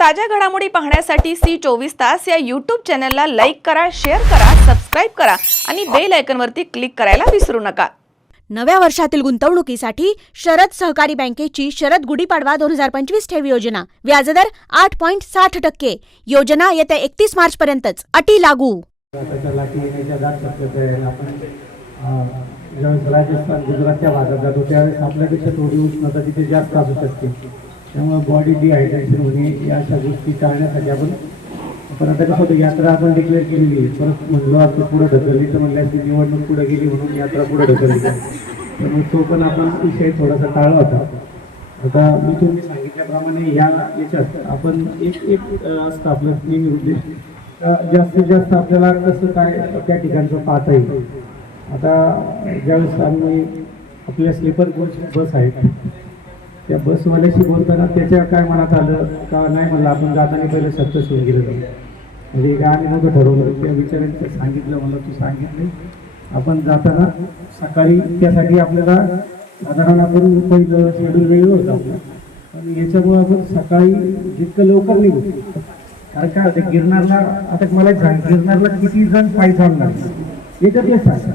ताज्या घडामोडी पाहण्यासाठी C24 या यूट्यूब चॅनलला लाईक करा, शेअर करा, सबस्क्राईब करा आणि बेल आयकॉनवरती क्लिक करायला विसरू नका। नव्या वर्षातील गुंतवणुकीसाठी शरद सहकारी बँकेची शरद गुढीपाडवा 2025 ठेव योजना, व्याजदर 8.60%। योजना येत्या 31 मार्च पर्यंतच, अटी लागू। राजस्थान गुजरातच्या भागात जातो त्यावेळेस आपल्यापेक्षा थोडी उष्णता तिथे जास्त असू शकते, त्यामुळे बॉडी डिहायड्रेशन होणे या अशा गोष्टी टाळण्यासाठी आपण आता कसं होतं, यात्रा आपण डिक्लेअर केलेली आहे, परत म्हणलो आता पुढे ढकलली तर म्हणल्यास ती निवडणूक पुढे गेली म्हणून यात्रा पुढे ढकलली, त्यामुळे तो पण आपण विषय थोडासा टाळला होता। आता मी तुम्ही सांगितल्याप्रमाणे याच्यात आपण एक असतं आपलं नेहमी उद्देश जास्तीत जास्त आपल्याला कसं काय त्या ठिकाणचं पाहता येईल। आता ज्यावेळेस आम्ही आपल्या स्लीपर बस आहेत त्या बसवाल्याशी बोलताना त्याच्या काय मनात आलं का नाही म्हणलं आपण जाताना पहिलं सत्य सुरू केलं जाईल, म्हणजे काय आम्ही नव्हतं ठरवलं, त्या विचारांनी सांगितलं, म्हणलं तू सांगितलं आपण जाताना सकाळी त्यासाठी आपल्याला साधारण आपण पहिलं शेड्यूल वेळ होतं आपलं, पण याच्यामुळे आपण सकाळी जितकं लवकर निघू, कारण काय होतं गिरनारला, आता मला एक सांग गिरनारला किती जण पायी चालणार याच्यातले सांगा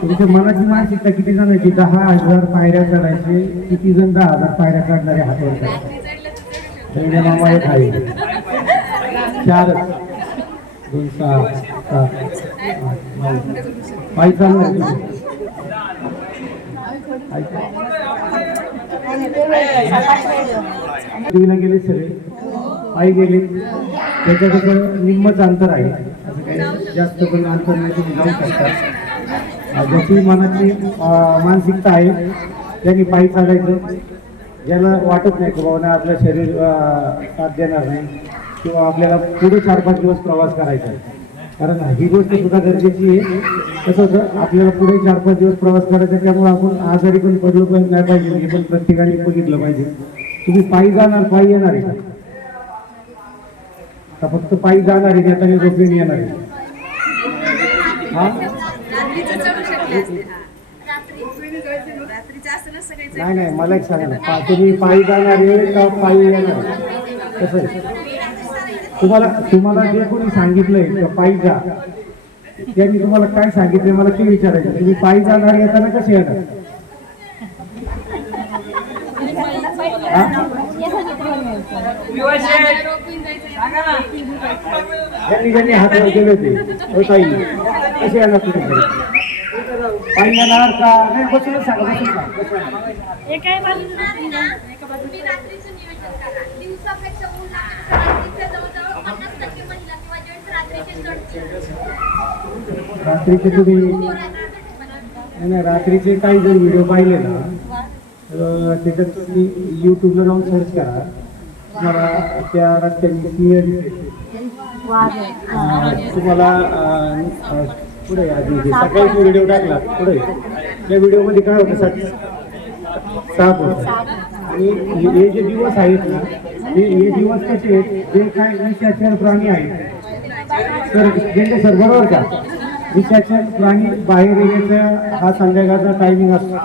तुमच्या मनाची मानसिकता किती जणांची, 10,000 पायऱ्या चढायचे, किती जण 10,000 पायऱ्या काढणारे हातवर काढायचे, मामा एक आहे 4 2 6 7 पायी चालणार गेले सगळे पायी गेले, त्याच्याकडे निम्मच अंतर आहे, असं काही जास्त पण अंतर नाही, तुम्ही जाऊ शकता। ज्याची मनाची मानसिकता आहे त्यांनी पायी चालायचं, ज्याला वाटत नाही की बाबा आपलं शरीर साथ देणार नाही किंवा आपल्याला पुढे 4-5 दिवस प्रवास करायचा आहे, कारण ही गोष्ट सुद्धा गरजेची आहे। कसं होतं आपल्याला पुढे 4-5 दिवस प्रवास करायचा, त्यामुळे आपण आजारी पण पडलो पण नाही पाहिजे, हे पण प्रत्येकाने बघितलं पाहिजे। तुम्ही पायी जाणार पायी येणार आहे का फक्त पायी जाणार आहे त्याने झोपेन येणार आहे? नाही नाही, मला एक सांगा ना, तुम्ही पायी जाणार आहे का पायी येणार आहे? कसं आहे तुम्हाला जे कोणी सांगितलंय पायी जा, त्यांनी तुम्हाला काय सांगितलंय मला ते विचारायचं, तुम्ही पायी जाणार येताना कसे येणार? ज्यांनी हात वर केले होते ताई कसे येणार तुम्ही? पायी येणार का नाही? बसूनच सांगा, बसून रात्रीचे तुम्ही नाही, रात्रीचे काही जर व्हिडिओ पाहिले ना त्याच्यात तुम्ही यूट्यूबला जाऊन सर्च करा, तुम्हाला त्या रस्त्याने क्लिअर तुम्हाला पुढे सकाळी व्हिडिओ टाकला पुढे त्या व्हिडिओमध्ये काय होतं 7 होतं, आणि हे जे दिवस आहेत ना हे दिवस कसे आहेत, जे काय निशाचर प्राणी आहेत सर बरोबर का, निशाचर प्राणी बाहेर येण्याचा हा संध्याकाळचा टायमिंग असतो।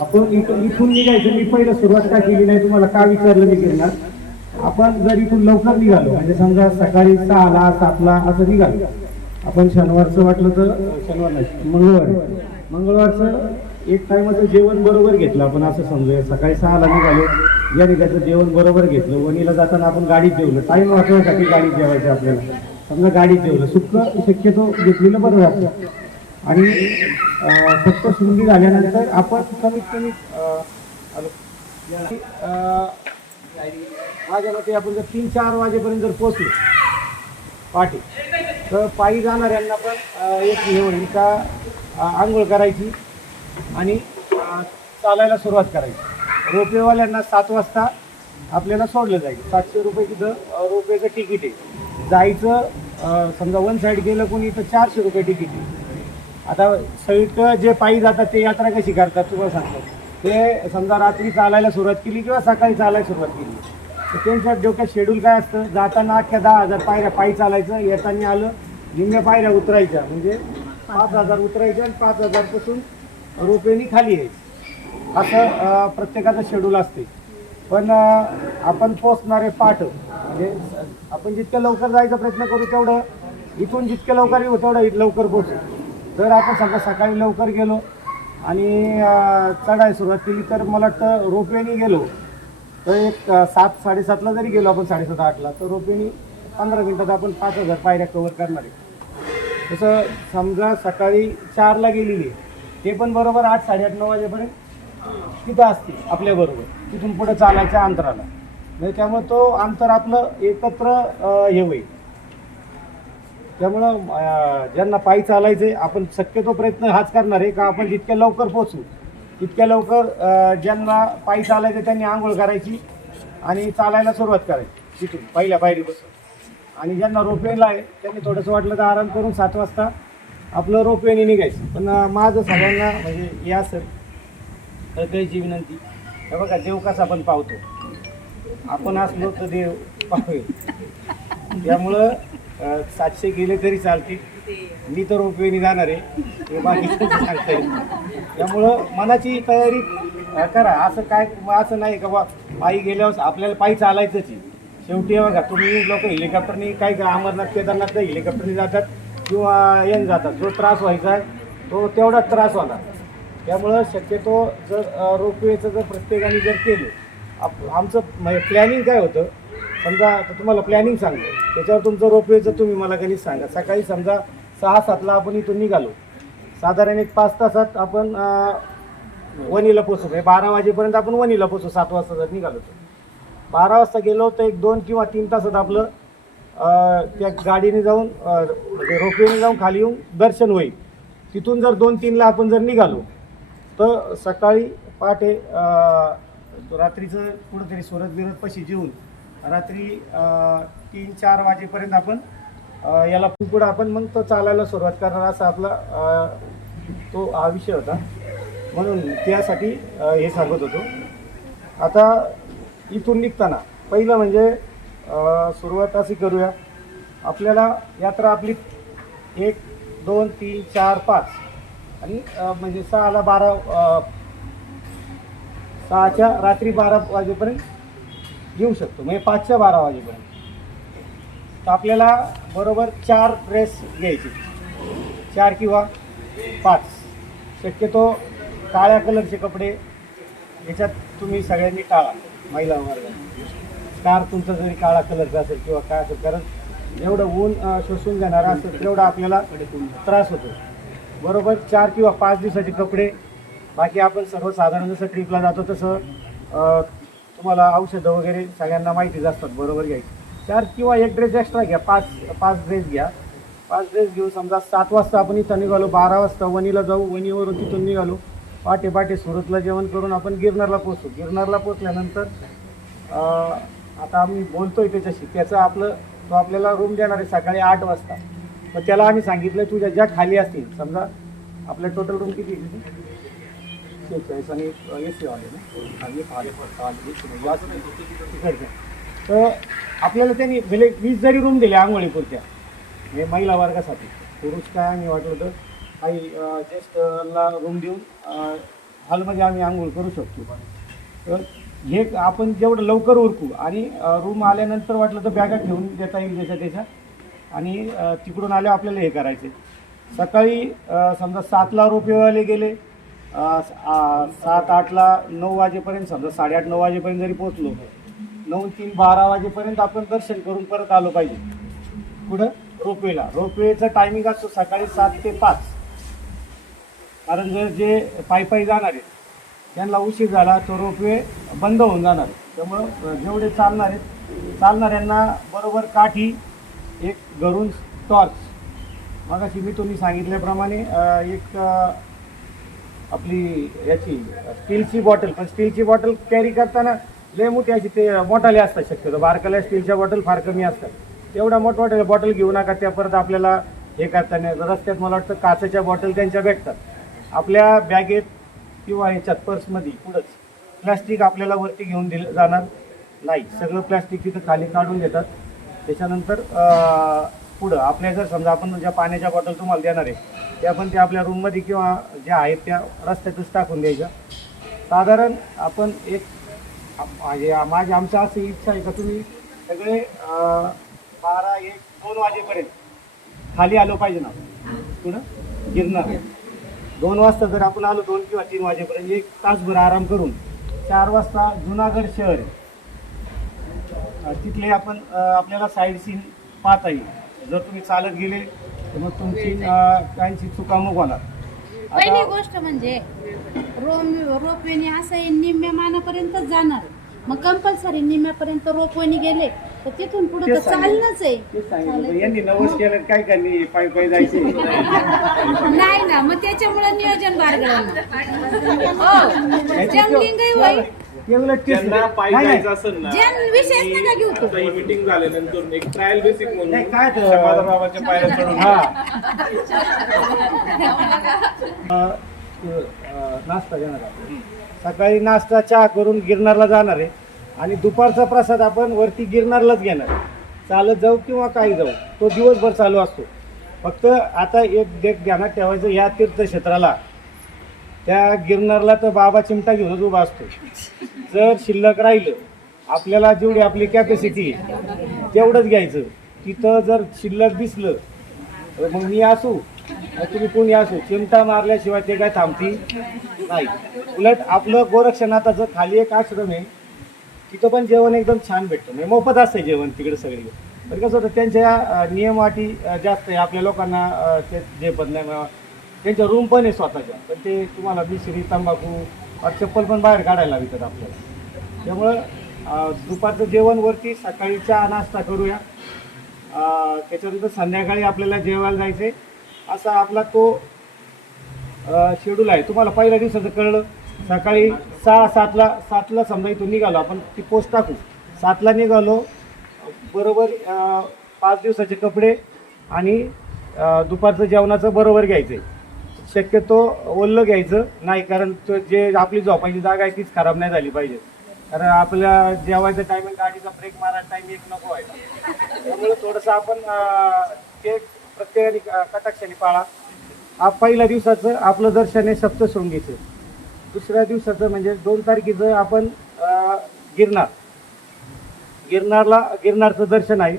आपण इथून निघायचं, मी पहिलं सुरुवात का केली नाही तुम्हाला का विचारलं मी करणार, आपण जर इथून लवकर निघालो म्हणजे समजा सकाळी 6ला 7ला असं निघालो आपण, शनिवारचं वाटलं तर शनिवार नाही मंगळवारचं एक टायमाचं जेवण बरोबर घेतलं आपण, असं समजूया सकाळी 6ला निघालो, या निघायचं जेवण बरोबर घेतलं, वणीला जाताना आपण गाडीत जेवलं, टाईम वाचवण्यासाठी गाडीत जेवायचं आपल्याला, समजा गाडीत जेवलं, सुक्क शक्यतो घेतलेलं बरं वाटतं, आणि फक्त सुंदी झाल्यानंतर आपण कमीत कमी माझ्या मते आपण जर 3-4 वाजेपर्यंत जर पोहोचलो पाठी, तर पायी जाणाऱ्यांना पण एक हे होईल का आंघोळ करायची आणि चालायला सुरुवात करायची। रोपवेवाल्यांना 7 वाजता आपल्याला सोडलं जाईल, 700 रुपये तिथं रोपवेचं तिकीट आहे, जायचं समजा वन साईड गेलं कोणी तर 400 रुपये तिकीट आहे। आता सगळीकडं जे पायी जातात ते यात्रा कशी करतात तुम्हाला सांगतो, ते समजा रात्री चालायला सुरुवात केली किंवा सकाळी चालायला सुरुवात केली तर त्यांच्या डोक्यात शेड्यूल काय असतं, जाताना अख्ख्या 10,000 पायऱ्या पायी चालायचं, येताना आलं निम्म्या पायऱ्या उतरायच्या, म्हणजे 5,000 उतरायच्या आणि 5,000 पासून रोपेनी खाली यायची, असं प्रत्येकाचं शेड्यूल असते. पण आपण पोचणारे पाठ म्हणजे आपण जितक्या लवकर जायचा प्रयत्न करू तेवढं इथून जितक्या लवकर येऊ तेवढं लवकर पोचू. जर आपण समजा सकाळी लवकर गेलो आणि चढाई सुरुवात केली तर मला वाटतं रोपवेने गेलो तर एक 7-7:30ला जरी गेलो आपण 7:30-8ला तर रोपवेने 15 मिनिटात आपण 5000 पायऱ्या कव्हर करणार आहे. तसं समजा सकाळी 4ला गेलेली ते पण बरोबर 8-8:30-9 वाजेपर्यंत तिथं असते आपल्याबरोबर. तिथून पुढे चालायच्या अंतराला म्हणजे त्यामुळे तो अंतर आपलं एकत्र हे होईल. त्यामुळं ज्यांना पायी चालायचे आपण शक्यतो प्रयत्न हाच करणार आहे का आपण जितक्या लवकर पोचू तितक्या लवकर ज्यांना पायी चालायचे त्यांनी आंघोळ करायची आणि चालायला सुरुवात करायची तिथून पहिल्या पायरीपासून. आणि ज्यांना रोपवेला आहे त्यांनी थोडंसं वाटलं तर आराम करून 7 वाजता आपलं रोपवेने निघायचं. पण माझं सगळ्यांना म्हणजे या सगळ्याची विनंती हे बघा देव कसा पण पावतो आपण असलो तर देव पावेल. त्यामुळं 700 गेले तरी चालतील. मी तर रोपवेने जाणार आहे ते बाकी सांगता येईल. त्यामुळं मनाची तयारी करा. असं काय असं नाही का बा पायी गेल्यावर आपल्याला पायी चालायचंच आहे. शेवटी बघा तुम्ही लोक हेलिकॉप्टरनी काय का अमरनाथ केदारनाथला हेलिकॉप्टरने जातात किंवा याने जातात. जो त्रास व्हायचा आहे तो तेवढाच त्रास होणार. त्यामुळं शक्यतो जर रोपवेचं जर प्रत्येकाने जर केलं आमचं प्लॅनिंग काय होतं समजा आता तुम्हाला प्लॅनिंग सांगतो त्याच्यावर तुमचं रोपवेचं तुम्ही मला कधी सांगा. सकाळी समजा 6-7ला आपण इथून निघालो साधारण एक 5 तासात आपण वणीला पोचू. 12 वाजेपर्यंत आपण वणीला पोचू. 7 वाजता जर निघालो तर 12 वाजता गेलो तर एक 2 किंवा 3 तासात आपलं त्या गाडीने जाऊन म्हणजे रोपवेने जाऊन खाली येऊन दर्शन होईल. तिथून जर 2-3ला आपण जर निघालो तर सकाळी पहाटे रात्रीचं कुठंतरी सुरत पशी जेवून रात्री 3-4 वाजेपर्यंत आपण याला पुढं आपण मग तो चालायला सुरुवात करणार असा आपला तो हा विषय होता. म्हणून त्यासाठी हे सांगत होतो. आता इथून निघताना पहिलं म्हणजे सुरुवात अशी करूया आपल्याला यात्रा आपली 1, 2, 3, 4, 5 आणि म्हणजे 6ला 12 6च्या रात्री 12 वाजेपर्यंत येऊ शकतो म्हणजे 5च्या 12 वाजेपर्यंत. तर आपल्याला बरोबर 4 ड्रेस घ्यायचे 4 किंवा 5. शक्यतो काळ्या कलरचे कपडे याच्यात तुम्ही सगळ्यांनी टाळा. महिला वर्गाने स्टार तुमचा जरी काळा कलरचा असेल किंवा काय असेल कारण जेवढं ऊन शोषून घेणारं असेल तेवढा आपल्याला त्रास होतो. बरोबर 4 किंवा 5 दिवसाचे कपडे. बाकी आपण सर्वसाधारण जसं ट्रिपला जातो तसं तुम्हाला औषधं वगैरे सगळ्यांना माहितीच असतात बरोबर घ्यायची. 4 किंवा 1 ड्रेस एक्स्ट्रा घ्या. 5 ड्रेस घ्या. 5 ड्रेस घेऊ. समजा 7 वाजता आपण इथं निघालो 12 वाजता वणीला जाऊ. वणीवरून तिथून निघालो पहाटे सुरतला जेवण करून आपण गिरनारला पोचू. गिरनारला पोचल्यानंतर आता आम्ही बोलतोय त्याच्याशी त्याचं तो आपल्याला रूम देणार आहे सकाळी 8 वाजता. मग त्याला आम्ही सांगितलं तुझ्या ज्या खाली असतील समजा आपल्या टोटल रूम किती 46 आणि AC वाले ना तर आपल्याला त्यांनी भले 20 जरी रूम दिले आंघोळीपुरत्या हे महिला वर्गासाठी. पुरुष काय आम्ही वाटलं होतं काही ज्येष्ठला रूम देऊन हॉलमध्ये आम्ही आंघोळ करू शकतो. तर हे आपण जेवढं लवकर उरकू आणि रूम आल्यानंतर वाटलं तर बॅगा ठेवून देता येईल त्याच्या आणि तिकडून आल्यावर आपल्याला हे करायचे. सकाळी समजा 7ला रोपवेवाले गेले 7-8ला 9 वाजेपर्यंत समजा 8:30-9 वाजेपर्यंत जरी पोचलो 9-3-12 वाजेपर्यंत आपण दर्शन करून परत आलो पाहिजे. पुढं रोपवेला रोपवेचं टायमिंग असतो सकाळी 7 ते 5. कारण जर जे पायी जाणार आहेत त्यांना उशीर झाला तो रोपवे बंद होऊन जाणार. त्यामुळं जेवढे चालणाऱ्यांना बरोबर काठी एक घरून टॉर्च मगाशी मी तुम्ही सांगितल्याप्रमाणे एक आपली याची स्टीलची बॉटल. पण स्टीलची बॉटल कॅरी करताना लय मोठी अशी ते मोठाले असतात. शक्यतो बारकाल्या स्टीलच्या बॉटल फार कमी असतात. तेवढा मोठमोठ्या बॉटल घेऊ नका. त्या परत आपल्याला हे करताना रस्त्यात मला वाटतं काचेच्या बॉटल त्यांच्या भेटतात. आपल्या बॅगेत किंवा ह्याच्यात पर्समध्ये पुढंच प्लॅस्टिक आपल्याला वरती घेऊन दिलं जाणार नाही. सगळं प्लॅस्टिक तिथं खाली काढून देतात. त्याच्यानंतर पुढं आपल्या जर समजा आपण ज्या पाण्याच्या बॉटल तुम्हाला देणार आहे त्या पण त्या आपल्या रूममध्ये किंवा ज्या आहेत त्या रस्त्यातच टाकून द्यायच्या. साधारण आपण एक माझी आमच्या अशी इच्छा आहे का तुम्ही सगळे 12, 1, 2 वाजेपर्यंत खाली आलो पाहिजे ना पुढं गिरणार. 2 वाजता जर आपण आलो 2 किंवा 3 वाजेपर्यंत 1 तासभर आराम करून 4 वाजता जुनागड शहर तिथले आपण आपल्याला साईड सीन पाहता येईल. जर तुम्ही चालत गेले तर मग तुमची काहींची चुकामुक होणार. पहिली गोष्ट म्हणजे रोपवेने असं आहे निम्म्या मानापर्यंत जाणार, मग कंपल्सरी निम्म्यापर्यंत रोपवेने गेले तर तिथून पुढे तर चालणंच आहे. तेच सांगितलं यांनी नवस केलं काय करणे पायी पायी जायचे. नाही ना, मग त्याच्यामुळे नियोजन बारगळलं. जमलिंग होईल ज्यांना पायी जायचं असेल ना, विशेष नका घेऊ तू. आता ही मीटिंग झाल्यानंतर एक ट्रायल बेसिक म्हणून नाही, काय ते- समाधानबाबाच्या पायऱ्या चढून नाश्ता घेणार आपण. सकाळी नाश्ता चहा करून गिरनारला जाणार आहे आणि दुपारचा प्रसाद आपण वरती गिरनारलाच घेणार. चालत जाऊ किंवा काही जाऊ, तो दिवसभर चालू असतो. फक्त आता एक ध्यानात ठेवायचं, या तीर्थक्षेत्राला त्या गिरनारला तर बाबा चिमटा घेऊनच उभा असतो. जर शिल्लक राहिलं आपल्याला जेवढी आपली कॅपॅसिटी आहे तेवढंच घ्यायचं. तिथं जर शिल्लक दिसलं तर मग मी असू तुम्ही कोणी असो, चिमटा मारल्याशिवाय ते काय थांबती नाही. उलट आपलं गोरक्षनाथाचं खाली एक आश्रम आहे, तिथं पण जेवण एकदम छान भेटतं. म्हणजे मोफत असतं जेवण तिकडे सगळी. पण कसं होतं त्यांच्या नियम अटी जास्त आहे. आपल्या लोकांना ते जे बदलायला त्यांच्या रूम पण आहे स्वतःच्या, पण ते तुम्हाला मिश्री तंबाखू चप्पल पण बाहेर काढायला विकत आपल्याला. त्यामुळं दुपारचं जेवण वरती, सकाळी चहा नाश्ता करूया, त्याच्यानंतर संध्याकाळी आपल्याला जेवायला जायचं आहे. असा आपला तो शेड्यूल आहे. तुम्हाला पहिल्या दिवसाचं कळलं, सकाळी 6-7ला समजा इथून निघालो आपण, ती पोस्ट टाकू 7ला निघालो बरोबर. 5 दिवसाचे कपडे आणि दुपारचं जेवणाचं बरोबर घ्यायचं आहे. शक्यतो ओल्लं घ्यायचं नाही, कारण तो जे आपली झोपायची जागा आहे तीच खराब नाही झाली पाहिजे. कारण आपल्या जेवायचं टायमिंग, गाडीचा ब्रेक मारायचा टाईम एक नको व्हायचा. त्यामुळे थोडंसं आपण ते प्रत्येकाने कटाक्षाने पाळा. पहिल्या दिवसाचं आपलं दर्शन आहे सप्तशृंगीचं. दुसऱ्या दिवसाचं म्हणजे 2 तारखेचं आपण गिरनारचं दर्शन आहे.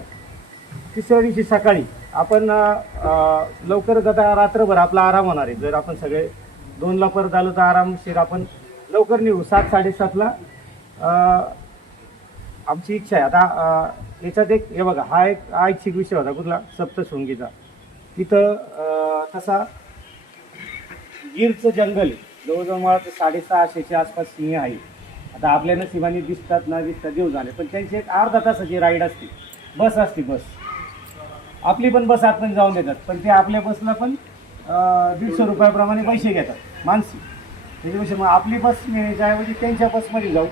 तिसऱ्या दिवशी सकाळी आपण लवकरच, आता रात्रभर आपला आराम होणार आहे. जर आपण सगळे 2ला परत आलो तर आरामशीर आपण लवकर निघू. 7-7:30ला आमची इच्छा आहे. आता याच्यात एक हे बघा, हा एक ऐच्छिक विषय होता कुठला, सप्तशृंगीचा. तिथं तसा गिरचं जंगल आहे, जवळजवळ मला 650च्या आसपास सिंह आहे. आता आपल्या नशिबाने दिसतात ना दिसतात देव झाले, पण त्यांची एक अर्धा तासाची राईड असते. बस असते, बस आपली पण बस आतमध्ये जाऊन देतात, पण ते आपल्या बसला पण 150 रुपयाप्रमाणे पैसे घेतात मानसी. त्याच्यापेक्षा मग आपली बस मिळण्याच्या ऐवजी त्यांच्या बसमध्ये जाऊ,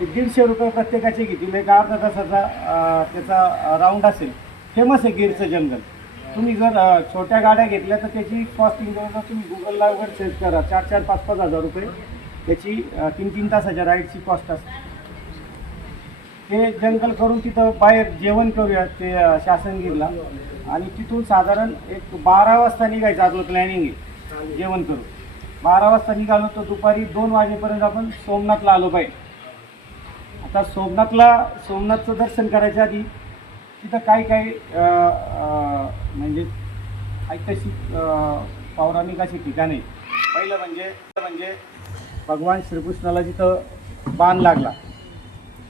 ते 150 रुपये प्रत्येकाचे घेतील. एक अर्धा तासाचा त्याचा राऊंड असेल. फेमस आहे गिरचं जंगल. तुम्ही जर छोट्या गाड्या घेतल्या तर त्याची कॉस्टिंग जवळजवळ तुम्ही गुगलला वगैरे सर्च करा, 4-4, 5-5 हजार रुपये त्याची 3-3 तासाच्या राईडची कॉस्ट असते. ते जंगल करून तिथं बाहेर जेवण करूया ते शासनगीरला, आणि तिथून साधारण एक 12 वाजता निघायचं आपलं प्लॅनिंग आहे. जेवण करून 12 वाजता निघालो तर दुपारी 2 वाजेपर्यंत आपण सोमनाथला आलो पाहिजे. आता सोमनाथचं दर्शन करायच्या आधी तिथं काही म्हणजे ऐतिहासिक पौराणिक अशी ठिकाणे. पहिलं म्हणजे भगवान श्रीकृष्णाला जिथं बाण लागला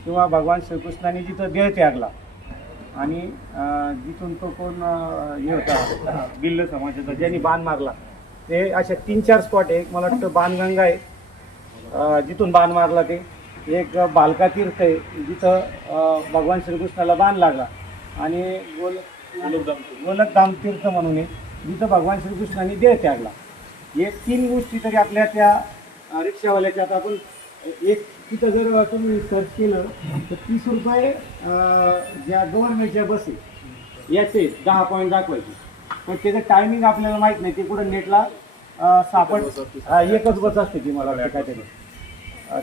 किंवा भगवान श्रीकृष्णाने जिथं देह त्यागला आणि जिथून तो कोण हे होता बिल्ल समाजाचा ज्यांनी बाण मारला, ते अशा 3-4 स्पॉट आहे. मला वाटतं बाणगंगा आहे जिथून बाण मारला, ते एक भालका तीर्थ आहे जिथं भगवान श्रीकृष्णाला बाण लागला, आणि गोलकधाम तीर्थ म्हणून आहे जिथं भगवान श्रीकृष्णाने देह त्यागला. हे 3 गोष्टी तरी आपल्या त्या रिक्षावाल्याच्या, आता आपण एक तिथं जर तुम्ही सर्च केलं तर 30 रुपये ज्या गव्हर्नमेंटच्या बस आहे याचे 10 पॉईंट दाखवायचे, पण त्याचं टायमिंग आपल्याला माहीत नाही. ते कुठं नेटला एकच बस असते ती, मला वाटतं काहीतरी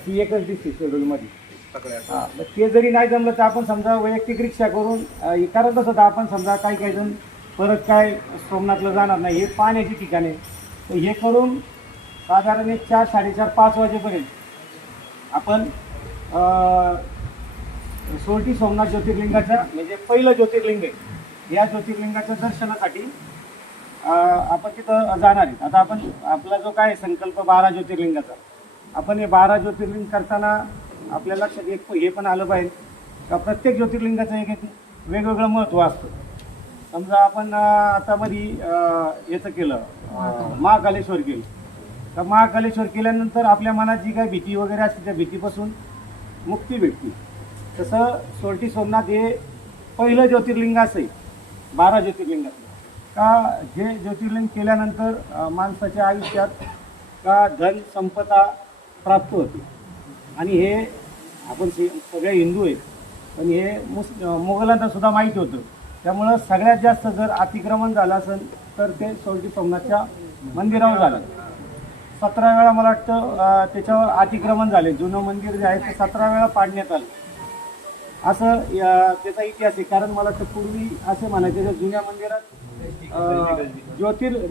ती एकच दिसते शेड्यूलमध्ये. हां, मग ते जरी नाही जमलं तर आपण समजा वैयक्तिक रिक्षा करून कारण कसं होतं, आपण समजा काही जण परत काय सोमनाथला जाणार नाही, हे पाण्याची ठिकाणे, तर हे करून साधारण एक 4, 4:30, 5 वाजेपर्यंत आपण सोरटी सोमनाथ ज्योतिर्लिंगाच्या म्हणजे पहिलं ज्योतिर्लिंग आहे, या ज्योतिर्लिंगाच्या दर्शनासाठी आपण तिथं जाणार आहे. आता आपण आपला जो काय संकल्प 12 ज्योतिर्लिंगाचा, आपण हे 12 ज्योतिर्लिंग करताना आपल्या लक्षात एक हे पण आलं पाहिजे का प्रत्येक ज्योतिर्लिंगाचं एक वेगवेगळं महत्त्व असतं. समजा आपण आता मध्ये याचं केलं महाकालेश्वर केलं, तर महाकालेश्वर केल्यानंतर आपल्या मनात जी काही भीती वगैरे असते त्या भीतीपासून मुक्ती भेटते. तसं सोरटी सोमनाथ हे पहिलं ज्योतिर्लिंग असं आहे 12 ज्योतिर्लिंगात का जे ज्योतिर्लिंग केल्यानंतर माणसाच्या आयुष्यात का धन संपदा प्राप्त होते. आणि हे आपण सगळे हिंदू आहेत, पण हे मोगलांना सुद्धा माहीत होतं. त्यामुळं सगळ्यात जास्त जर अतिक्रमण झालं असेल तर ते सोरटी सोमनाथच्या मंदिरावर झालं. 17 वेळा मला वाटतं त्याच्यावर अतिक्रमण झाले. जुनं मंदिर जे आहे ते 17 वेळा पाडण्यात आलं असं त्याचा इतिहास आहे. कारण मला वाटतं पूर्वी असे म्हणायचे त्या जुन्या मंदिरात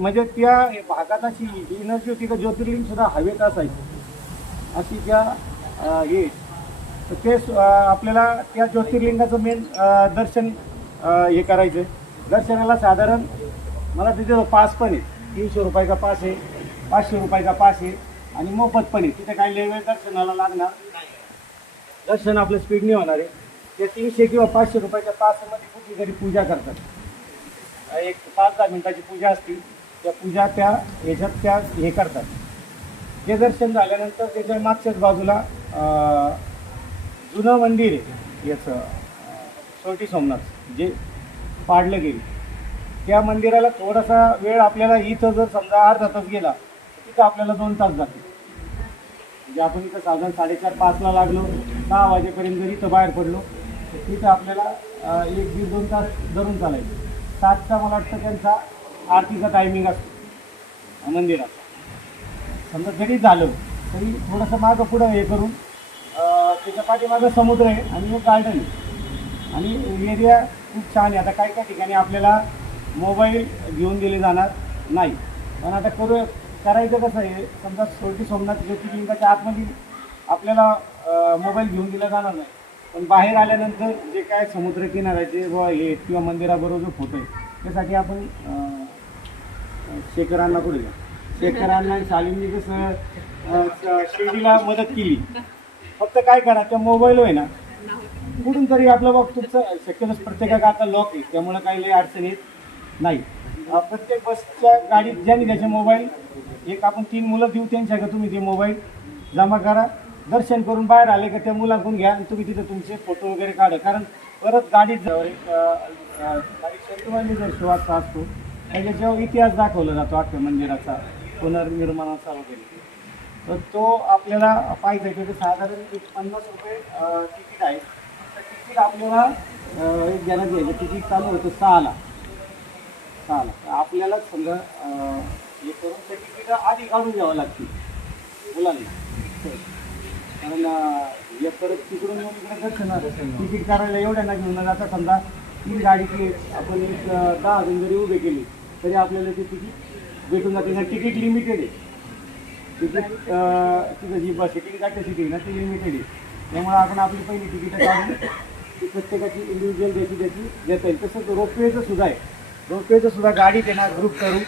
म्हणजे त्या भागात अशी एनर्जी होती का ज्योतिर्लिंग सुद्धा हवेत असायची अशी त्या हे. तर ते आपल्याला त्या ज्योतिर्लिंगाचं मेन दर्शन हे करायचं. दर्शनाला साधारण मला तिथे पास पण आहे, 300 रुपये का पास आहे, 500 रुपये का पास आहे आणि मोफत पण आहे. तिथे काही वेळ दर्शनाला लागणार, दर्शन आपलं स्पीडने होणार आहे. ते 300 किंवा 500 रुपयाच्या पासमध्ये कुठली तरी पूजा करतात. एक 5-10 मिनिटाची पूजा असतील, त्या पूजा त्या ह्याच्यात त्या हे करतात. ते दर्शन झाल्यानंतर त्याच्या मागच्याच बाजूला जुनं मंदिर आहे याचं सोरटी सोमनाथ जे पाडलं गेलं. त्या मंदिराला थोडासा वेळ आपल्याला इथं जर समजा अर्धा तास गेला तिथं आपल्याला 2 तास जाते. म्हणजे आपण इथं साधारण 4:30-5ला लागलो, 6 वाजेपर्यंत जर इथं बाहेर पडलो तर तिथं आपल्याला 1-1.5-2 तास धरून चालायचं. 7चा मला वाटतं त्यांचा आरतीचा टायमिंग असतो मंदिरात. समजा जरी झालं तरी थोडंसं मागं पुढं हे करून त्याच्या पाठीमागं समुद्र आहे आणि एक गार्डन आहे आणि एरिया खूप छान आहे. आता काही काही ठिकाणी आपल्याला मोबाईल घेऊन दिले जाणार नाही, पण आता करायचं कसं आहे, समजा सोरटी सोमनाथ ज्योतिर्लिंगाच्या आतमध्ये आपल्याला मोबाईल घेऊन दिला जाणार नाही, पण बाहेर आल्यानंतर जे काय समुद्रकिनाऱ्याचे व हे किंवा मंदिराबरोबर जो फोटो आहे त्यासाठी आपण शेखरांना पुढे घ्या. शेखरांना आणि शालींनी कसं शिर्डीला मदत केली. फक्त काय करा, त्या मोबाईल आहे ना कुठून तरी आपलं बघ तुमचं शक्यतो प्रत्येकाचा आता लॉक आहे त्यामुळे काही लई अडचण येत नाही. प्रत्येक बसच्या गाडीत ज्यांनी त्याचे मोबाईल एक आपण 3 मुलं देऊ त्यांच्याकडे तुम्ही ते मोबाईल जमा करा. दर्शन करून बाहेर आले का त्या मुलांकडून घ्या आणि तुम्ही तिथे तुमचे फोटो वगैरे काढा. कारण परत गाडीत जावर गाडी शंतवाली जर शिवाचा असतो त्याच्यावर इतिहास दाखवला जातो अख्ख्या मंदिराचा पुनर्निर्माणाचा वगैरे. तर तो आपल्याला पाहिजे की साधारण 50 रुपये तिकीट आहे. तर तिकीट आपल्याला एक जणात घ्यायचं. तिकीट चालू होतं 6ला. आपल्याला समजा हे करून ते तिकीट आधी काढून घ्यावं लागते मुलांना. कारण या परत तिकडून येऊन इकडे दर्शनात तिकीट काढायला एवढ्या ना घेऊन जाता. समजा 3 गाडीची आपण एक 10 जण जरी उभे केले तरी आपल्याला ते तिकीट भेटून जाते. तिकीट लिमिटेड आहे. तिकीट तिथं जी सिटिंग कॅपॅसिटी आहे ना ती लिमिटेड आहे. त्यामुळे आपण आपली पहिली तिकीटं काढून ती प्रत्येकाची इंडिव्हिज्युअल त्याची देता येईल. तसंच रोपवेचं सुद्धा आहे. रोपवेचं सुद्धा गाडीत येणार ग्रुप करू,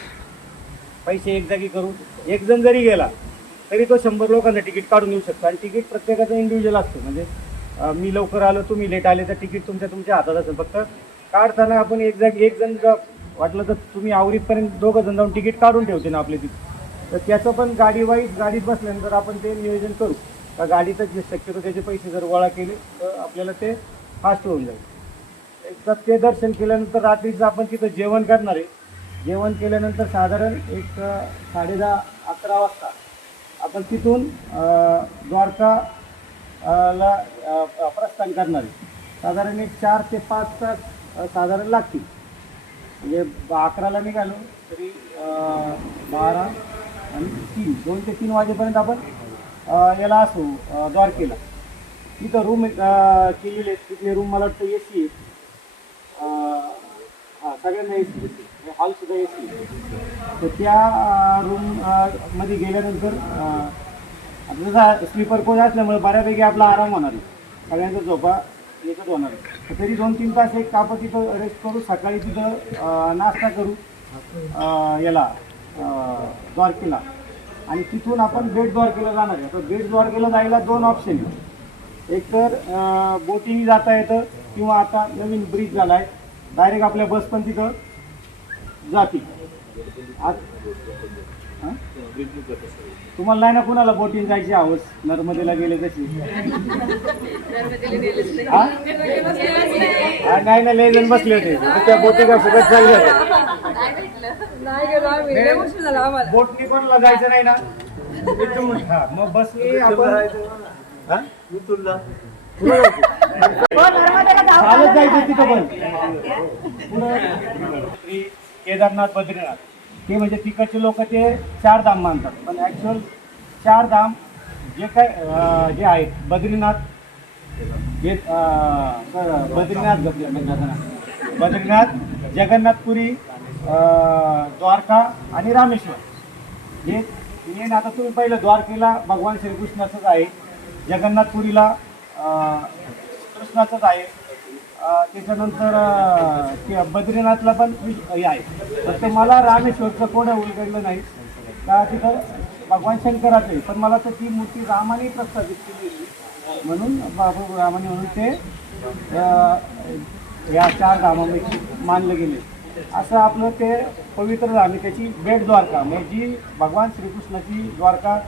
पैसे एक जागी करू. एक जण जरी गेला तरी तो 100 लोकांना तिकीट काढून येऊ शकतो. आणि तिकीट प्रत्येकाचं इंडिव्हिज्युअल असतं. म्हणजे मी लवकर आलो तुम्ही लेट आले तर तिकीट तुमच्या हातात असेल. फक्त काढताना आपण एक जण वाटलं तर तुम्ही आवरीपर्यंत 2 जण जाऊन तिकीट काढून ठेवते ना आपले तिकीट. तर त्याचं पण गाडीत बसल्यानंतर आपण ते नियोजन करू का गाडीचं जे शक्यतो त्याचे पैसे जर गोळा केले तर आपल्याला ते फास्ट होऊन जाईल. एकदा ते दर्शन केल्यानंतर रात्रीचं आपण तिथं जेवण करणार आहे. जेवण केल्यानंतर साधारण एक 10:30-11 वाजता आपण तिथून द्वारकाला प्रस्थान करणार आहे. साधारण एक 4 ते 5 तास साधारण लागतील. म्हणजे 11ला निघालो तरी 12 आणि 3 2 ते 3 वाजेपर्यंत आपण याला असू द्वारकेला. तिथं रूम केलेले आहेत. तिथले रूम मला वाटतं AC आहे. सगळ्यांना AC हॉलसुद्धा AC. तर त्या रूम मध्ये गेल्यानंतर आता जसा स्लीपर कोच असल्यामुळे बऱ्यापैकी आपला आराम होणार आहे, सगळ्यांचा झोपा एकच होणार आहे. तर तरी 2-3 तास एक आपण तिथं रेस्ट करू, सकाळी तिथं नाश्ता करू याला द्वारकेला, आणि तिथून आपण बेट द्वारकेला जाणार आहे. तर बेट द्वारकेला जायला 2 ऑप्शन आहे. एक तर बोटिंग जाता येतं, किंवा आता नवीन ब्रिज झाला आहे, डायरेक्ट आपल्या बस पण तिथं जातील. तुम्हाला नाही ना कुणाला बोटिंग जायची हवस, नर्मदेला गेले तशी? नाही ना, लय जण बसले होते त्या बोटिंग सगळ्यात चालले होते. बोटनी कोणाला जायचं नाही ना, मग बसनी आपण चालत जायचं तिथं. पण पुढे केदारनाथ, बद्रीनाथ, ते म्हणजे तिकडचे लोक ते 4 धाम मानतात, पण ॲक्च्युअल 4 धाम जे काय जे आहेत, बद्रीनाथ हे बद्रीनाथ, जगन्नाथपुरी, द्वारका आणि रामेश्वर हे मेन. आता तुम्ही पहिलं द्वारकेला भगवान श्रीकृष्णाचंच आहे, जगन्नाथपुरीला कृष्णाचंच आहे, त्याच्यानंतर ते बद्रीनाथला पण हे आहे. तर ते मला रामेश्वरचं कोणं उलगडलं नाही का, तिथं भगवान शंकराचं आहे, पण मला तर ती मूर्ती रामाने प्रस्थापित केली म्हणून बाबू रामाने म्हणून ते या 4 धामांपैकी मानले गेले. असं आपलं ते पवित्र धाम आहे. त्याची बेट द्वारका म्हणजे जी भगवान श्रीकृष्णाची द्वारका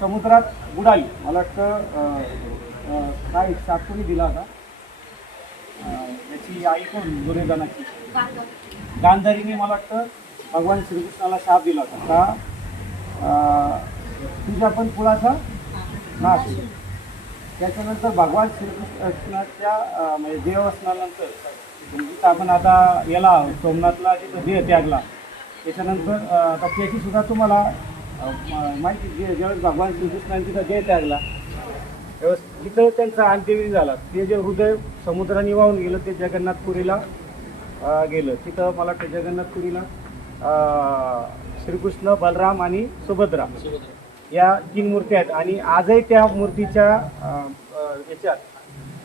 समुद्रात बुडाली, मला वाटतं काय शास्त्री दिला होता त्याची आई कोण, दुर्योधनाची गांधारीने मला वाटतं भगवान श्रीकृष्णाला शाप दिला होता का तुझ्या पण कुळाचा नाश. त्याच्यानंतर भगवान श्रीकृष्णाच्या म्हणजे देवस्थानानंतर जिथं आपण आता याला सोमनाथला जिथं देह त्यागला, त्याच्यानंतर आता त्याची सुद्धा तुम्हाला माहिती, ज्यावेळेस भगवान श्रीकृष्णाने तिथं देह त्यागला त्यावेळेस तिथं त्यांचा अंत्यविधी झाला. ते जे हृदय समुद्राने वाहून गेलं ते जगन्नाथपुरीला गेलं. तिथं मला वाटतं जगन्नाथपुरीला श्रीकृष्ण, बलराम आणि सुभद्रा या 3 मूर्ती आहेत. आणि आजही त्या मूर्तीच्या याच्यात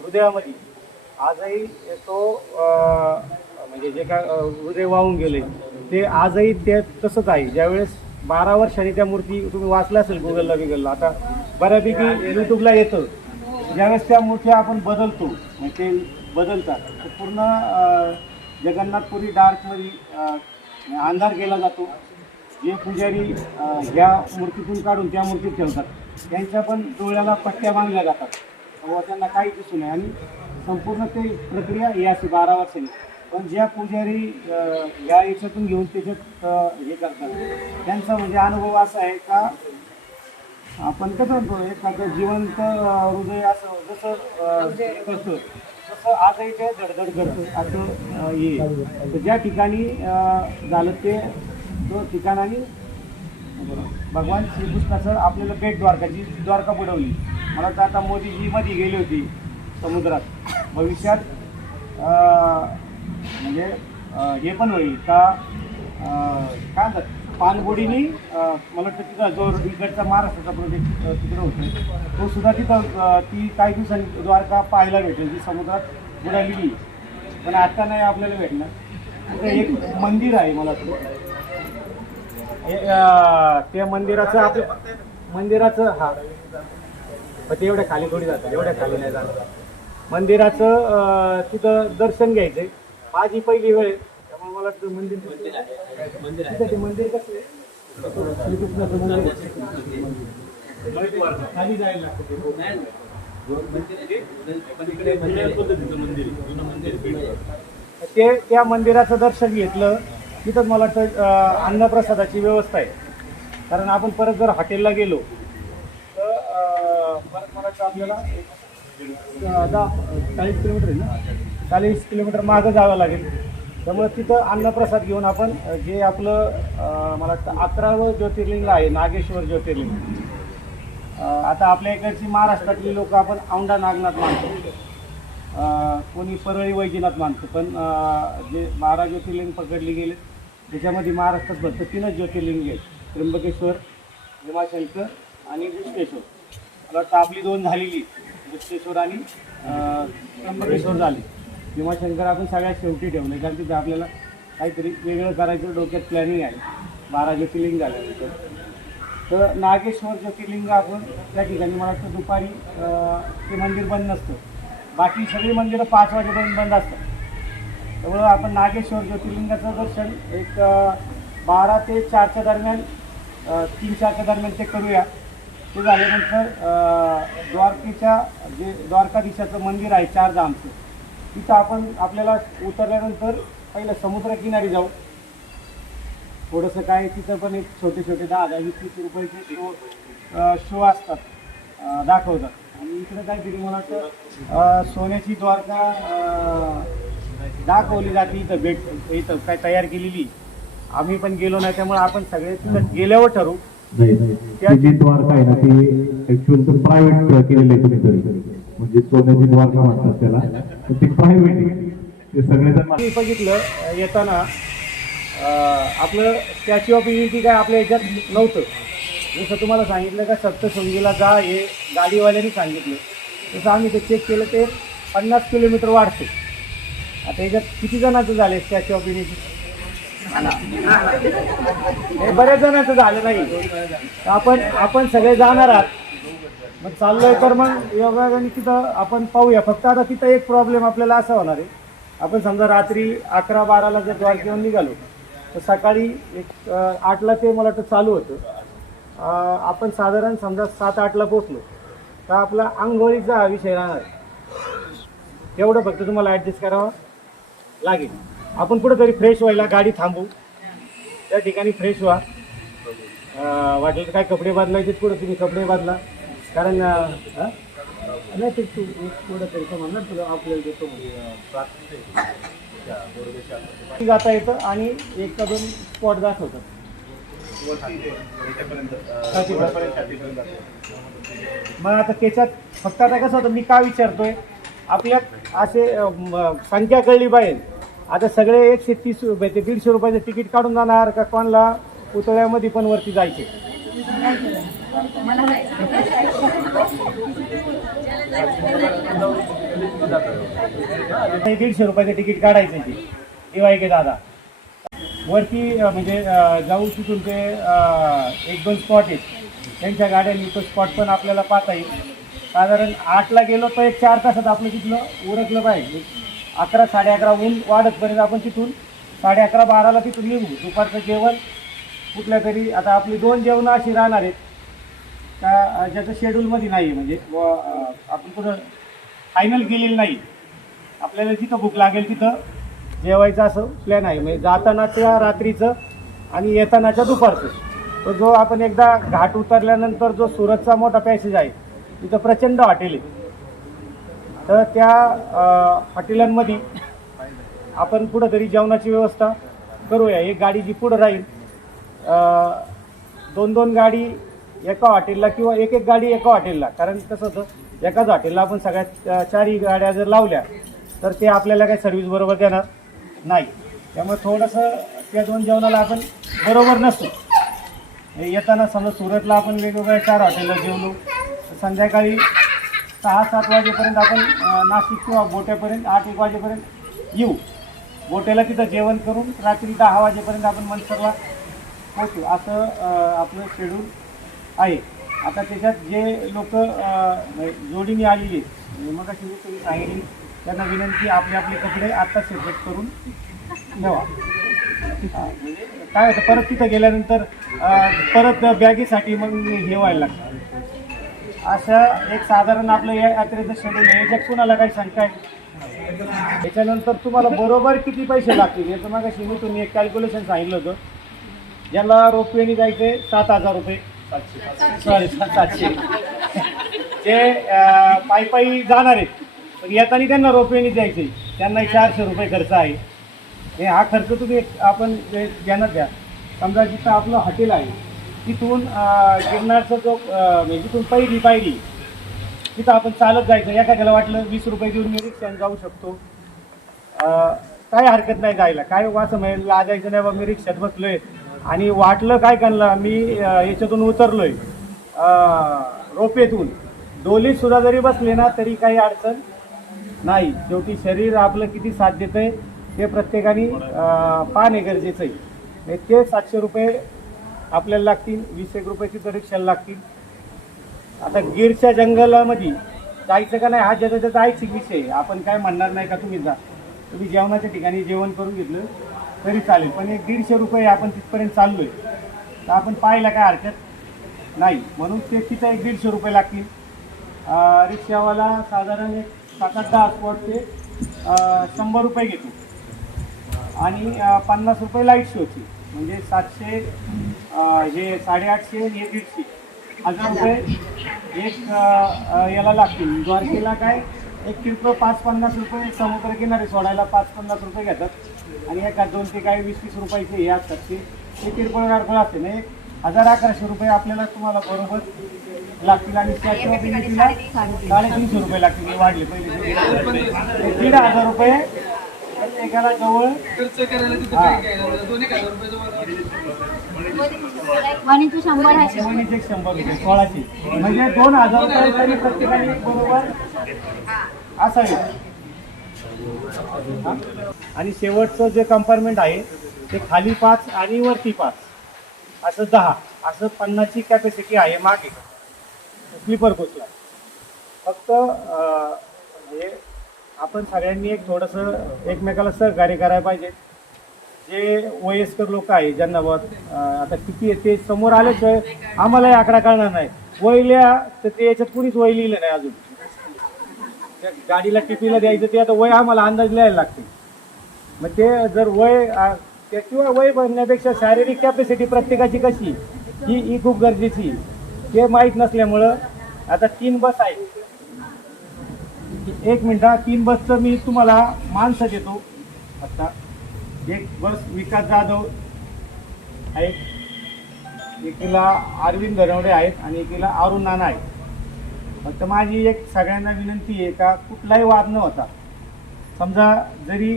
हृदयामध्ये आजही तो म्हणजे जे काय हृदय वाहून गेले ते आजही ते तसंच आहे. ज्यावेळेस 12 वर्षांनी त्या मूर्ती तुम्ही वाचल्या असेल गुगलला बिगलला, आता बऱ्यापैकी यूट्यूबला येतं, ज्यावेळेस त्या मूर्त्या आपण बदलतो म्हणजे ते बदलतात तर पूर्ण जगन्नाथपुरी डार्कमध्ये अंधार केला जातो. जे पुजारी ह्या मूर्तीतून काढून त्या मूर्तीत ठेवतात त्यांच्या पण डोळ्याला पट्ट्या बांधल्या जातात, व त्यांना काही दिसू नये. आणि संपूर्ण ते प्रक्रिया ही अशी 12 वर्षांनी. पण ज्या पुजारी या याच्यातून घेऊन त्याच्यात हे करतात त्यांचा म्हणजे अनुभव असा आहे का आपण कसं म्हणतो एखादं जिवंत हृदय असं जसं करतो तसं आजही ते धडधड करतं असं येईल. तर ज्या ठिकाणी झालं ते तो ठिकाण आणि भगवान श्रीकृष्णाचं आपल्याला बेट द्वारकाची द्वारका बुडवली. मला तर आता मोदीजी मध्ये गेली होती समुद्रात, भविष्यात म्हणजे हे पण होईल का काय म्हणतात पाणबुडीनी मला वाटतं तिथं जो इकडचा महाराष्ट्राचा प्रोजेक्ट तिकडं होतो तो सुद्धा तिथं ती काही दिवसांनी द्वारका पाहायला भेटेल जी समुद्रात बुडालेली. पण आता नाही आपल्याला भेटणार. तिथं एक मंदिर आहे मला वाटतं त्या मंदिराचं आपलं मंदिराचं हा ते एवढ्या खाली थोडी जातात, एवढ्या खाली नाही जाणार. मंदिराचं तिथं दर्शन घ्यायचं आहे. माझी पहिली वेळ त्यामुळे मला वाटतं मंदिर तिथं ते मंदिर कसं श्रीकृष्णाचं मंदिर खाली जायला ते त्या मंदिराचं दर्शन घेतलं तिथंच मला वाटतं अन्नप्रसादाची व्यवस्था आहे. कारण आपण परत जर हॉटेलला गेलो तर परत मला वाटतं आपल्याला 40 किलोमीटर आहे ना, 40 किलोमीटर मागं जावं लागेल. त्यामुळे तिथं अन्नप्रसाद घेऊन आपण जे आपलं मला वाटतं 11वं ज्योतिर्लिंग आहे नागेश्वर ज्योतिर्लिंग. आता आपल्या इकडची महाराष्ट्रातली लोक आपण औंढा नागनाथ मानतो, कोणी परळी वैजनाथ मानतो. पण जे 12 ज्योतिर्लिंग पकडली गेले त्याच्यामध्ये महाराष्ट्रात फक्त 3च ज्योतिर्लिंग आहेत, त्र्यंबकेश्वर, भीमाशंकर आणि गुप्तेश्वर. मला वाटतं आपली 2 झालेली, गुप्तेश्वर आणि त्र्यंबकेश्वर झाली. भीमाशंकर आपण सगळ्यात शेवटी ठेवले, कारण तिथे आपल्याला काहीतरी वेगळं करायचं डोक्यात प्लॅनिंग आहे. 12 ज्योतिर्लिंग झाल्यानंतर तर नागेश्वर ज्योतिर्लिंग आपण त्या ठिकाणी मला वाटतं दुपारी ते मंदिर बंद नसतं. बाकी सगळी मंदिरं 5 वाजेपर्यंत बंद असतात. त्यामुळं आपण नागेश्वर ज्योतिर्लिंगाचं दर्शन एक 12 ते 4च्या दरम्यान 3-4च्या दर्म्यान ते करूया. ते झाल्यानंतर द्वारकेच्या जे द्वारकाधीशाचं मंदिर आहे 4 धामचं, तिथं आपण आपल्याला उतरल्यानंतर पहिलं समुद्रकिनारी जाऊ. थोडंसं काय तिथं पण एक छोटे 10-20 रुपयाचे शो असतात, दाखवतात. आणि इकडं काहीतरी मला वाटतं सोन्याची द्वारका दाखवली जाते इथं इथं काय तयार केलेली. आम्ही पण गेलो नाही, त्यामुळे आपण सगळे तिथं गेल्यावर ठरवू. ती जी द्वारका आहे ना ती ऍक्च्युअल तर प्रायव्हेट केलेली आहे कुणीतरी, म्हणजे सोन्याची द्वारका म्हणतात त्याला, तर ती प्रायव्हेट आहे. ते सगळेजण मी बघितलं येताना आपलं स्टॅच्यू ऑफ युनिटी काय आपल्या ह्याच्यात नव्हतं. जसं तुम्हाला सांगितलं का सप्तशृंगीला जा हे गाडीवाल्यांनी सांगितलं, तसं आम्ही ते चेक केलं ते 50 किलोमीटर वाढते. आता याच्यात किती जणांचं झाले स्टॅच्यू ऑफ युनिटी? हे बऱ्याच जणांचं झालं नाही. आपण सगळे जाणार आहात, मग चाललोय तर मग योगाने तिथं आपण पाहूया. फक्त आता तिथं एक प्रॉब्लेम आपल्याला असा होणार आहे, आपण समजा रात्री 11-12ला जर द्वारकेहून निघालो तर सकाळी एक 8ला ते मला वाटतं चालू होतं. आपण साधारण समजा 7-8ला पोचलो तर आपला आंघोळीचा हा विषय राहणार. तेवढं फक्त तुम्हाला ॲडजस्ट करावं लागेल. आपण कुठंतरी फ्रेश व्हायला गाडी थांबू, त्या ठिकाणी फ्रेश व्हा. वाटलं तर काय कपडे बदलायचे पुढं तुम्ही कपडे बदला, कारण नाही ते तू थोडं तरी तर म्हणणार तुला आपल्याला देतो जाता येतं. आणि 1 का 2 स्पॉट दाखवतात. मग आता त्याच्यात फक्त आता कसं होतं, मी का विचारतोय, आपल्या असे संख्या कळली पाहिजे. आता सगळे 130 रुपये ते 150 रुपयाचं तिकीट काढून जाणार का कोणाला पुतळ्यामध्ये पण वरती जायचे? 150 रुपयाचं तिकीट काढायचं ते दिवाळी दादा वरती. म्हणजे जाऊ तिथून ते 1-2 स्पॉट आहेत, त्यांच्या गाड्यांनी तो स्पॉट पण आपल्याला पाहता येईल. साधारण 8ला गेलो तर एक 4 तासात आपलं तिथलं उरकलं पाहिजे. 11-11:30 ऊन वाढतपर्यंत आपण तिथून 11:30-12ला तिथून निघू. दुपारचं जेवण कुठल्या तरी, आता आपली 2 जेवणं अशी राहणार आहेत का ज्याचं शेड्यूलमध्ये नाही, म्हणजे आपण कुठं फायनल केलेलं नाही. आपल्याला जिथं भूक लागेल तिथं जेवायचं असं प्लॅन आहे. म्हणजे जातानाच्या रात्रीचं आणि येतानाच्या दुपारचं. तो जो आपण एकदा घाट उतरल्यानंतर जो सुरतचा मोठा पॅसेज आहे तिथं प्रचंड हॉटेल आहे. तर त्या हॉटेलांमध्ये आपण कुठंतरी जेवणाची व्यवस्था करूया. एक गाडी जी पुढं राहील, 2-2 गाडी एका हॉटेलला किंवा एक गाडी एका हॉटेलला. कारण कसं होतं, एकाच हॉटेलला आपण सगळ्या 4ही गाड्या जर लावल्या तर ते आपल्याला काही सर्व्हिस बरोबर देणार नाही. त्यामुळे थोडंसं त्या 2 जेवणाला आपण बरोबर नसतो. येताना समजा सुरतला आपण वेगवेगळ्या 4 हॉटेलला जेवलो, संध्याकाळी 6-7 वाजेपर्यंत आपण नाशिक किंवा बोट्यापर्यंत 8-1 वाजेपर्यंत येऊ. बोट्याला तिथं जेवण करून रात्री 10 वाजेपर्यंत आपण मनसरला पोचू. असं आपलं शेड्यूल आहे. आता त्याच्यात जे लोक जोडीने आलेली मग अशी तुम्ही सांगितली, त्यांना विनंती आपले कपडे आत्ता सेपरेट करून ठेवा. काय होतं, परत तिथं गेल्यानंतर परत बॅगेसाठी मग हे व्हायला लागतं. अशा एक साधारण आपलं या यात्रेचं शेड्यूल आहे. याच्यात कुणाला काही शंका आहे? त्याच्यानंतर तुम्हाला बरोबर किती पैसे लागतील याचं मग अशी मी तुम्ही एक कॅल्क्युलेशन सांगितलं होतं. ज्याला रोपवेने जायचे 7,000 रुपये, सॉरी 700. जे पायी जाणार आहेत पण येताना त्यांना रोपवेने जायचे, त्यांना 400 रुपये खर्च आहे. हा खर्च तुम्ही आपण ध्यानात द्या. समजा जिथं आपलं हॉटेल आहे तिथून गिरनारचा जो म्हणजे जिथून पायरी तिथं आपण चालत जायचं. एखाद्याला वाटलं 20 रुपये देऊन मी रिक्षाने जाऊ शकतो, काय हरकत नाही जायला. काय असं म्हणजे लाजायचं नाही, बा मी रिक्षात बसलोय आणि वाटलं काय करणार मी याच्यातून उतरलोय रोपेतून डोलीत सुद्धा जरी बसले ना तरी काही अडचण नाही. शेवटी शरीर आपलं किती साथ देतंय ते प्रत्येकाने पाहणे गरजेचं आहे. ते 700 रुपये आपल्याला लागतील, 20 रुपयाची तर रिक्षाला लागतील. आता गिरच्या जंगलामध्ये जायचं का नाही हा ज्याचा ऐच्छिक विषय आहे. आपण काय म्हणणार नाही का तुम्ही जा, तुम्ही जेवणाच्या ठिकाणी जेवण करून घेतलं तरी चालेल, पण एक 150 रुपये आपण तिथपर्यंत चाललोय तर आपण पाहायला काय हरकत नाही. म्हणून ते तिथं एक 150 रुपये लागतील. रिक्षावाला साधारण एक 7-10 स्पॉटचे 100 रुपये घेतो आणि 50 रुपये लाईट शोची, म्हणजे 700 हे 850 हे 150 1000 रुपये एक याला लागतील. द्वारकेला काय एक किरकोळ 5-50 रुपये समुद्र किनारी सोडायला 5-50 रुपये घेतात आणि एका 2 ते काय 20-30 रुपयाचे हे असतात ते किरकोळ कारकोळ असते ना. 1000-1100 रुपये आपल्याला तुम्हाला बरोबर लागतील आणि त्याशिवाय तिला 350 रुपये लागतील. हे वाढले पहिले 1500 रुपये प्रत्येकाला जवळ वाणीचे 100 आहे. शेवणीचे 100 रुपये 16चे म्हणजे 2000 रुपये तरी प्रत्येकाने बरोबर असावे. आणि शेवटचं जे कंपार्टमेंट आहे ते खाली 5 आणि वरती 5 असं 10 असं 50ची कॅपॅसिटी आहे मागे स्लीपर कोचला. फक्त हे आपण सगळ्यांनी एक थोडंसं एकमेकाला सहकार्य करायला पाहिजे. जे वयस्कर लोक आहे ज्यांना आता किती आहे ते समोर आल्याशिवाय आम्हालाही आकडा कळणार नाही. वयल्या तर ते याच्यात कुणीच वय लिहिलं नाही अजून. त्या गाडीला टिपीला द्यायचं ते आता वय आम्हाला अंदाज लिहायला लागते. मग ते जर वय किंवा वय बनण्यापेक्षा शारीरिक कॅपॅसिटी प्रत्येकाची कशी ही खूप गरजेची ते माहीत नसल्यामुळं आता 3 बस आहे. 1 मिनिट 3 बसचं मी तुम्हाला माणसं देतो. आता एक बस विकास जाधव आहे, एकीला अरविंद धनवडे आहेत आणि एकीला अरुण नाना आहे. फक्त माझी एक सगळ्यांना विनंती आहे का कुठलाही वाद न होता. समजा जरी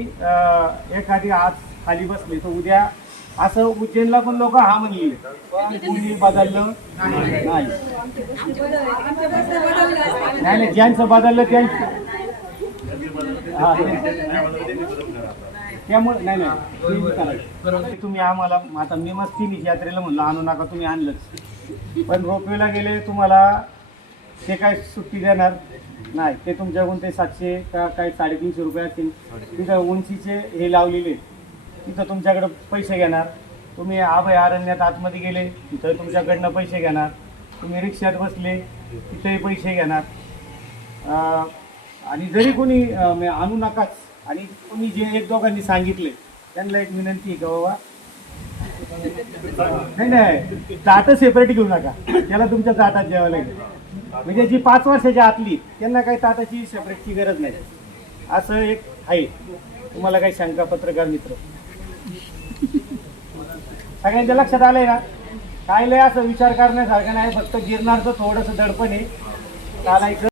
एखादी आज खाली बसली तर उद्या असं उज्जैनला पण लोक हा म्हणली कोणी बदललं नाही. नाही ज्यांचं बदललं त्यांचं हा त्यामुळे नाही तुम्ही आम्हाला आता मी मस्ती यात्रेला म्हणलं आणू नका, तुम्ही आणलंच. पण रोपवेला गेले तुम्हाला ते काय सुट्टी देणार नाही. ते तुमच्याकडून ते 700 का काय 350 रुपये असतील. तिथं उंचीचे हे लावलेले तिथं तुमच्याकडं पैसे घेणार. तुम्ही अभयारण्यात आतमध्ये गेले तिथं तुमच्याकडनं पैसे घेणार. तुम्ही रिक्षात बसले तिथेही पैसे घेणार. आणि जरी कोणी आणू नकाच आणि तुम्ही जे 1-2 सांगितले त्यांना एक विनंती का बाबा नाही जातं सेपरेट घेऊ नका. त्याला तुमच्या जातात जेवायला लागेल. म्हणजे जी 5 वर्षाच्या आतली त्यांना काही ताटाची सेपरेटची गरज नाही. असं एक आहे. तुम्हाला काही शंका पत्रकार मित्र सगळ्यांच्या लक्षात आलंय ना. काय लय असं विचार करण्यासारखं नाही. फक्त गिरणारचं थोडंसं दडपण आहे चालायचं.